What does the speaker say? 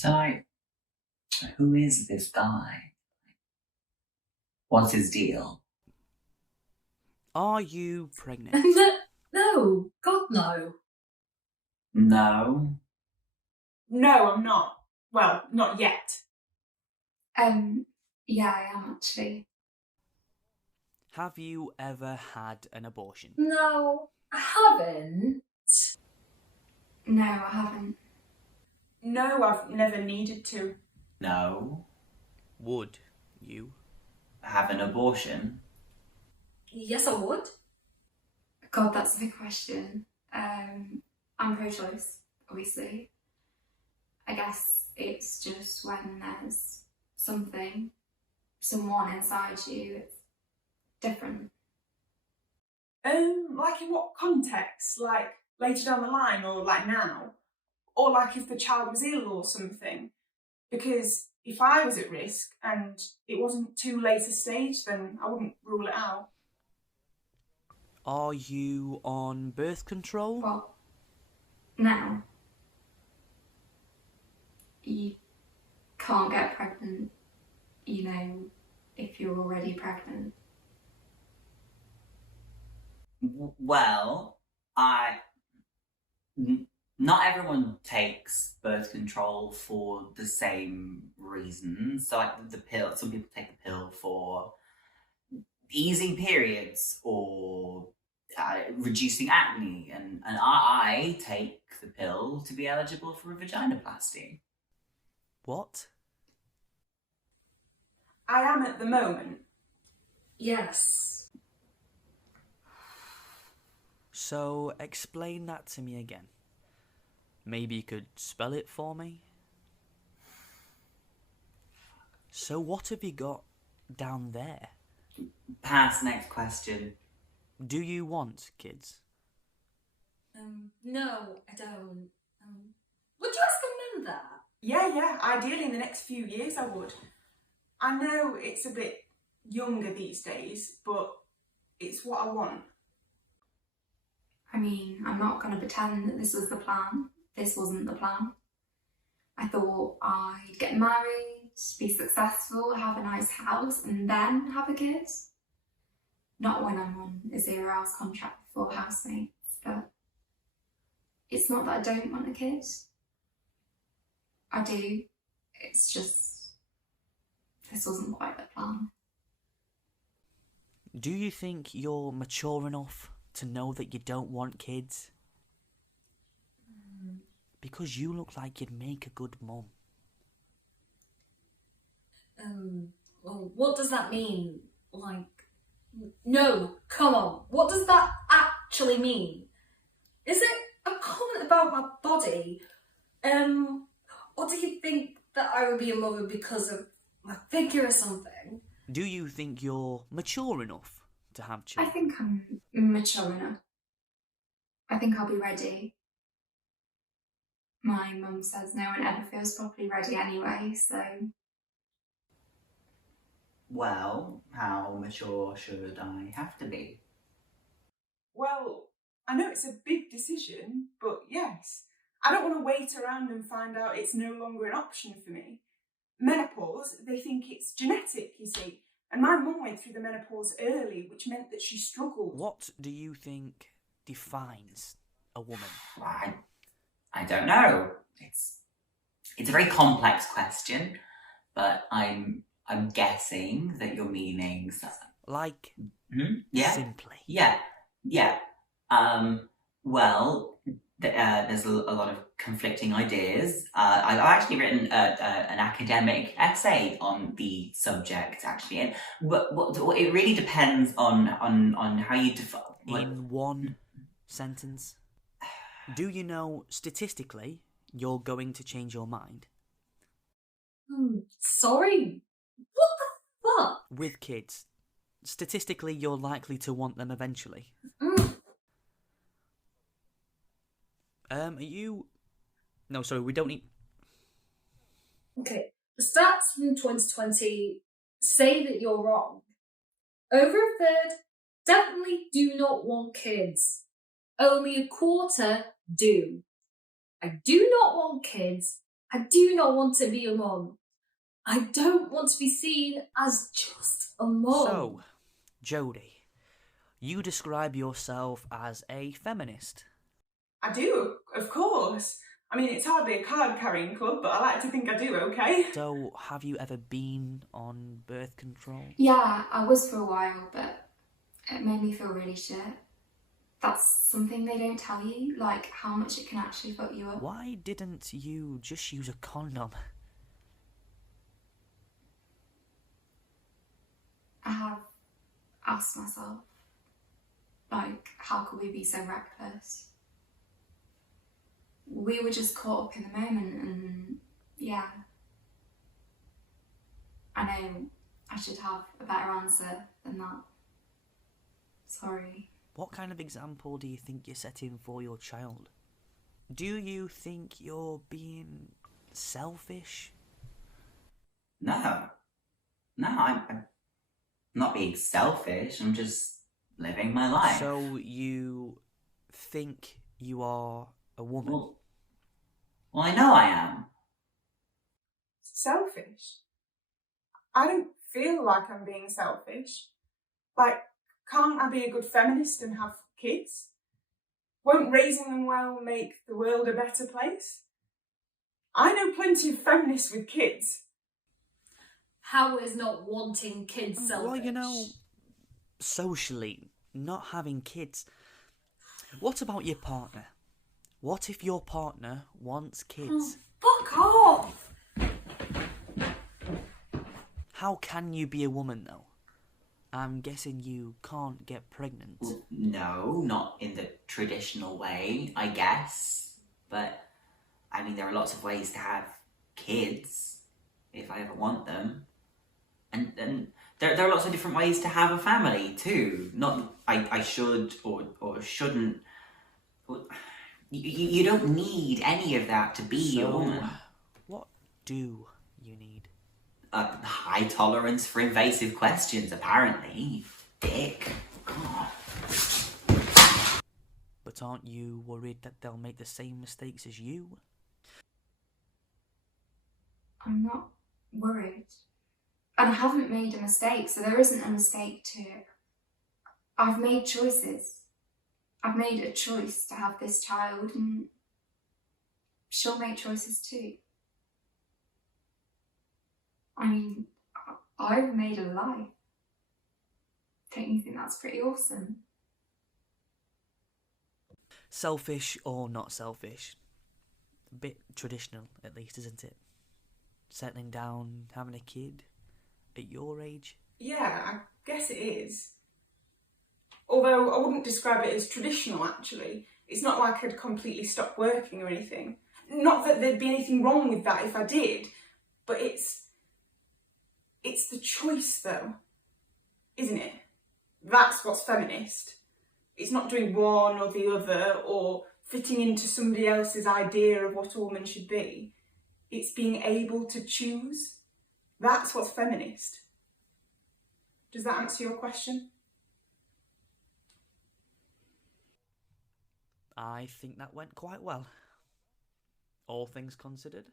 So, who is this guy? What's his deal? Are you pregnant? No, God no. No. No, I'm not. Well, not yet. Yeah, I am actually. Have you ever had an abortion? No, I haven't. No, I haven't. No, I've never needed to. No. Would you? Have an abortion? Yes, I would. God, that's a big question. I'm pro-choice, obviously. I guess it's just when there's someone inside you, it's different. Like in what context? Like later down the line or like now? Or like if the child was ill or something? Because if I was at risk and it wasn't too late a stage, then I wouldn't rule it out. Are you on birth control? Well, now, you can't get pregnant, if you're already pregnant. Well, not everyone takes birth control for the same reasons. So, like the pill, some people take the pill for easing periods or reducing acne, and I take the pill to be eligible for a vaginoplasty. What? I am at the moment. Yes. So, explain that to me again. Maybe you could spell it for me? So what have you got down there? Pass, next question. Do you want kids? No, I don't. Would you ask a man that? Yeah, ideally in the next few years I would. I know it's a bit younger these days, but it's what I want. I mean, I'm not going to pretend that this was the plan. This wasn't the plan. I thought I'd get married, be successful, have a nice house, and then have a kid. Not when I'm on a 0-hours contract for housemates, but it's not that I don't want a kid. I do. It's just, this wasn't quite the plan. Do you think you're mature enough to know that you don't want kids? Because you look like you'd make a good mum. Well, what does that mean? Like, no, come on. What does that actually mean? Is it a comment about my body? Or do you think that I would be a mother because of my figure or something? Do you think you're mature enough to have children? I think I'm mature enough. I think I'll be ready. My mum says no one ever feels properly ready anyway, so... Well, how mature should I have to be? Well, I know it's a big decision, but yes. I don't want to wait around and find out it's no longer an option for me. Menopause, they think it's genetic, you see. And my mum went through the menopause early, which meant that she struggled. What do you think defines a woman? I don't know. It's a very complex question, but I'm guessing that you're meaning Like, yeah, simply. Yeah. Well, there's a lot of conflicting ideas. I've actually written an academic essay on the subject, actually, and it really depends on how you define. In one sentence. Do you know, statistically, you're going to change your mind? Sorry? What the fuck? With kids. Statistically, you're likely to want them eventually. Are you... No, sorry, we don't need... Okay, the stats from 2020 say that you're wrong. Over a third definitely do not want kids. Only a quarter do. I do not want kids, I do not want to be a mum. I don't want to be seen as just a mum. So, Jodie, you describe yourself as a feminist. I do, of course. I mean, it's hardly a card-carrying club, but I like to think I do okay. So, have you ever been on birth control? Yeah, I was for a while, but it made me feel really shit. That's something they don't tell you, like how much it can actually fuck you up. Why didn't you just use a condom? I have asked myself, like, how could we be so reckless? We were just caught up in the moment, and yeah. I know I should have a better answer than that. Sorry. What kind of example do you think you're setting for your child? Do you think you're being selfish? No. I'm not being selfish. I'm just living my life. So you think you are a woman? Well, I know I am. Selfish? I don't feel like I'm being selfish. Like, can't I be a good feminist and have kids? Won't raising them well make the world a better place? I know plenty of feminists with kids. How is not wanting kids selfish? Well, you know, socially, not having kids. What about your partner? What if your partner wants kids? Fuck off! How can you be a woman, though? I'm guessing you can't get pregnant. Well, no, not in the traditional way, I guess. But, I mean, there are lots of ways to have kids, if I ever want them. And there are lots of different ways to have a family, too. Not I should or shouldn't. You don't need any of that to be a woman. What do you need? A high tolerance for invasive questions, apparently. Dick. God. But aren't you worried that they'll make the same mistakes as you? I'm not worried. And I haven't made a mistake, so there isn't a mistake to it. I've made choices. I've made a choice to have this child, and she'll make choices too. I mean, I've made a life. Don't you think that's pretty awesome? Selfish or not selfish? A bit traditional, at least, isn't it? Settling down, having a kid at your age? Yeah, I guess it is. Although I wouldn't describe it as traditional, actually. It's not like I'd completely stopped working or anything. Not that there'd be anything wrong with that if I did, but it's the choice, though, isn't it? That's what's feminist. It's not doing one or the other or fitting into somebody else's idea of what a woman should be. It's being able to choose. That's what's feminist. Does that answer your question? I think that went quite well. All things considered.